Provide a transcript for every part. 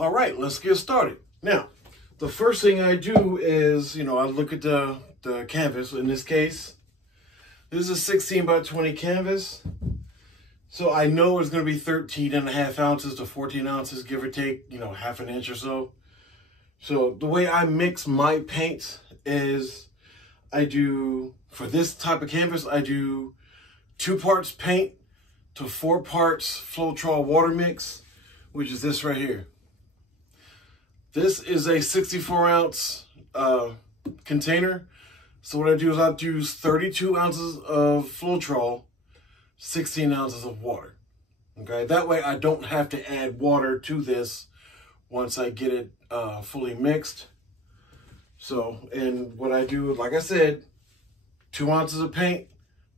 All right, let's get started. Now, the first thing I do is, I look at the canvas. In this case, this is a 16 by 20 canvas. So I know it's going to be 13.5 ounces to 14 ounces, give or take, half an inch or so. So the way I mix my paints is for this type of canvas, I do 2 parts paint to 4 parts Floetrol water mix, which is this right here. This is a 64 ounce container. So what I do is I use 32 ounces of Floetrol, 16 ounces of water. Okay, that way I don't have to add water to this once I get it fully mixed. So, and what I do, like I said, 2 ounces of paint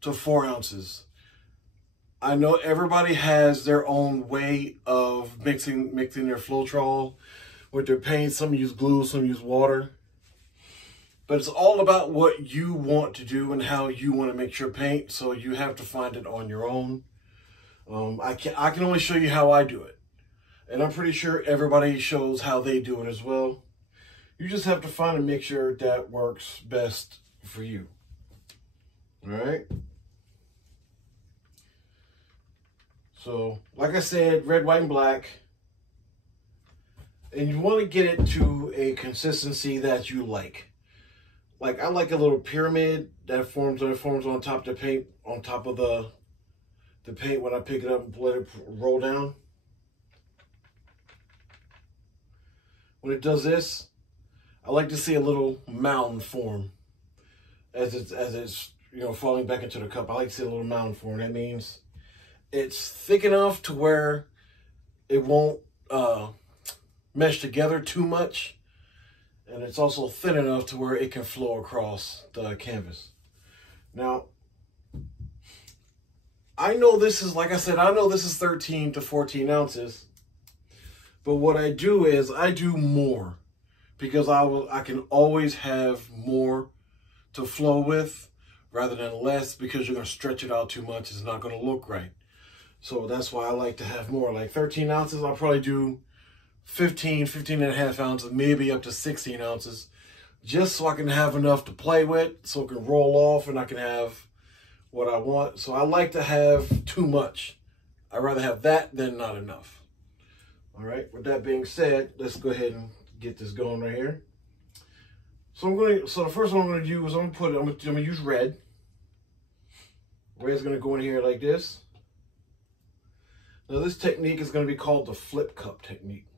to 4 ounces. I know everybody has their own way of mixing their Floetrol with their paint. Some use glue, some use water. But it's all about what you want to do and how you want to mix your paint. So you have to find it on your own. I can only show you how I do it. And I'm pretty sure everybody shows how they do it as well. You just have to find a mixture that works best for you. All right. So, like I said, red, white, and black. And you want to get it to a consistency that you like. Like, I like a little pyramid that forms on top of the paint, on top of the paint when I pick it up and let it roll down. When it does this, I like to see a little mound form as it's falling back into the cup. I like to see a little mound form. That means it's thick enough to where it won't mesh together too much, and it's also thin enough to where it can flow across the canvas. Now, I know this is, like I said, I know this is 13 to 14 ounces, but what I do is I do more because I can always have more to flow with rather than less, because you're going to stretch it out too much. It's not going to look right. So that's why I like to have more. Like 13 ounces, I'll probably do 15.5 ounces, maybe up to 16 ounces, just so I can have enough to play with, so it can roll off and I can have what I want. So I like to have too much. I'd rather have that than not enough. All right, with that being said, let's go ahead and get this going right here. So the first one I'm going to do is I'm going to use red. Red's going to go in here like this. Now this technique is going to be called the flip cup technique.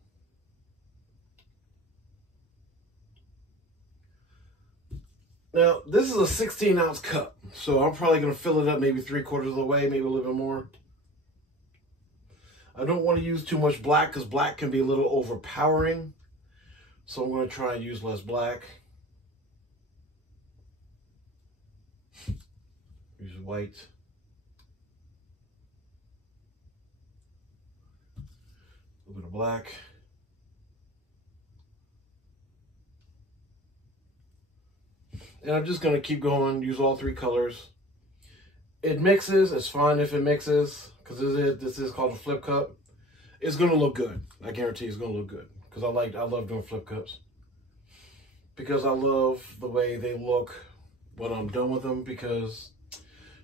Now this is a 16 ounce cup, so I'm probably going to fill it up maybe 3/4 of the way, maybe a little bit more. I don't want to use too much black because black can be a little overpowering. So I'm going to try and use less black. Use white. A little bit of black. And I'm just going to keep going, use all 3 colors. It mixes, it's fine if it mixes, because this is called a flip cup. It's going to look good. I guarantee it's going to look good, because I love doing flip cups. Because I love the way they look when I'm done with them, because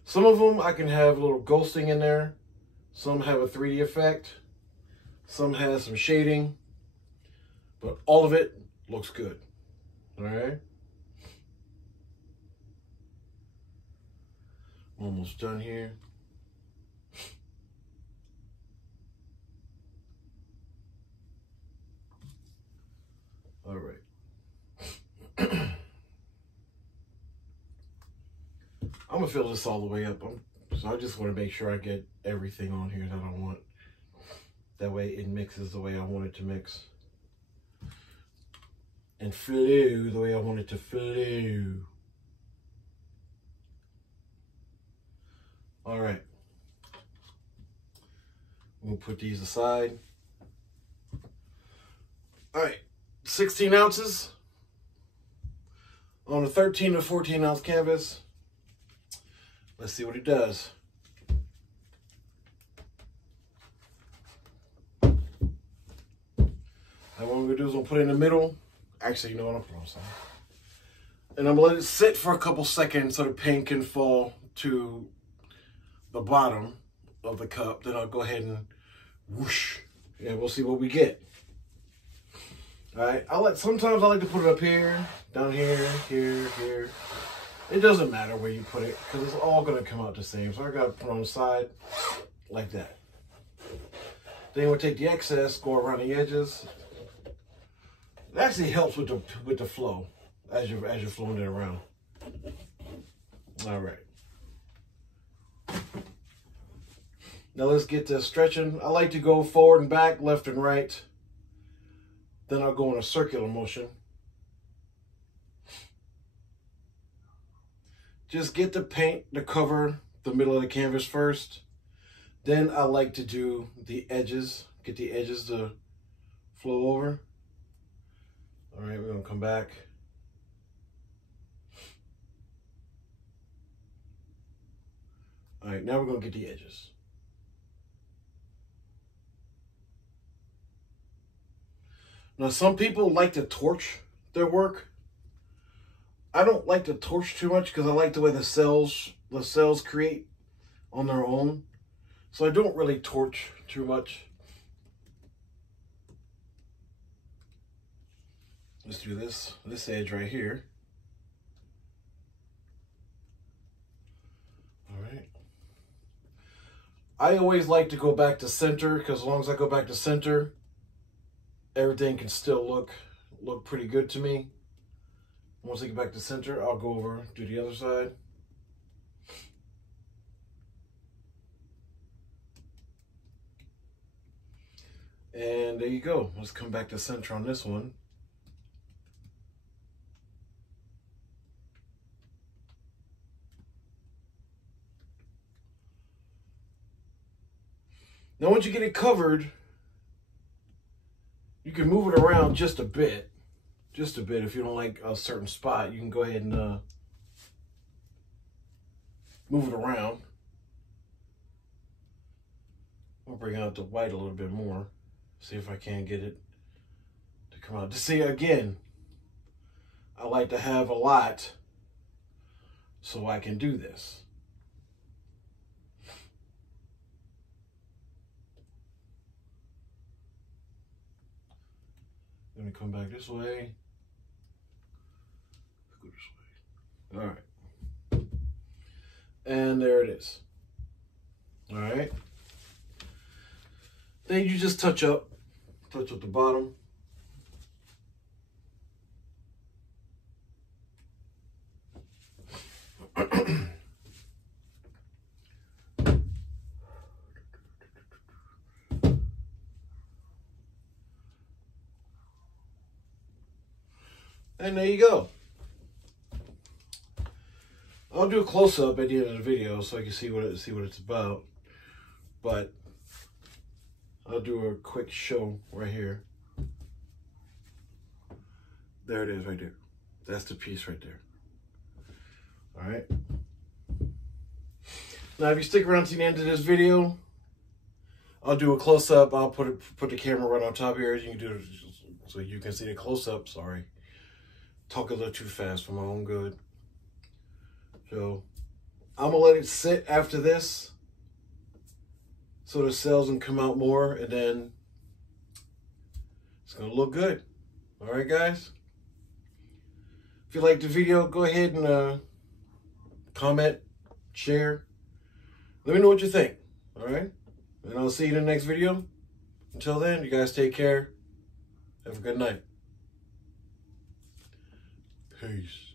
some of them I can have a little ghosting in there. Some have a 3D effect. Some has some shading. But all of it looks good. All right? Almost done here. All right. I'm gonna fill this all the way up. So I just want to make sure I get everything on here that I want. That way it mixes the way I want it to mix. And flow the way I want it to flow. All right. We'll put these aside. All right, 16 ounces on a 13 to 14 ounce canvas. Let's see what it does. Now what I'm gonna do is I'm gonna put it in the middle. Actually, you know what, I'm put it on side. And I'm gonna let it sit for a couple seconds so the paint can fall to the bottom of the cup. Then I'll go ahead and whoosh, and we'll see what we get. All right, sometimes I like to put it up here, down here, here. It doesn't matter where you put it because it's all gonna come out the same. So I gotta put it on the side like that. Then we'll take the excess, go around the edges. It actually helps with the flow as you're flowing it around. All right. Now let's get to stretching. I like to go forward and back, left and right. Then I'll go in a circular motion. Just get the paint to cover the middle of the canvas first. Then I like to do the edges, get the edges to flow over. All right, we're gonna come back. All right, now we're gonna get the edges. Now, some people like to torch their work. I don't like to torch too much because I like the way the cells create on their own. So I don't really torch too much. Let's do this edge right here. All right. I always like to go back to center because as long as I go back to center, everything can still look pretty good to me. Once I get back to center, I'll go over to the other side. And there you go. Let's come back to center on this one. Now once you get it covered, you can move it around just a bit. Just a bit. If you don't like a certain spot, you can go ahead and move it around. I'll bring out the white a little bit more. See if I can get it to come out. To see again, I like to have a lot so I can do this. Let me come back this way. Go this way. All right. And there it is. All right. Then you just touch up the bottom. And there you go. I'll do a close-up at the end of the video so I can see what it's about. But I'll do a quick show right here. There it is right there. That's the piece right there. All right. Now, if you stick around to the end of this video, I'll do a close-up. I'll put the camera right on top here. You can do it so you can see the close-up. Sorry. Talk a little too fast for my own good. So I'm gonna let it sit after this so the cells can come out more, and then it's gonna look good. All right, guys. If you liked the video, go ahead and comment, share. Let me know what you think. All right, and I'll see you in the next video. Until then, you guys take care. Have a good night. Peace.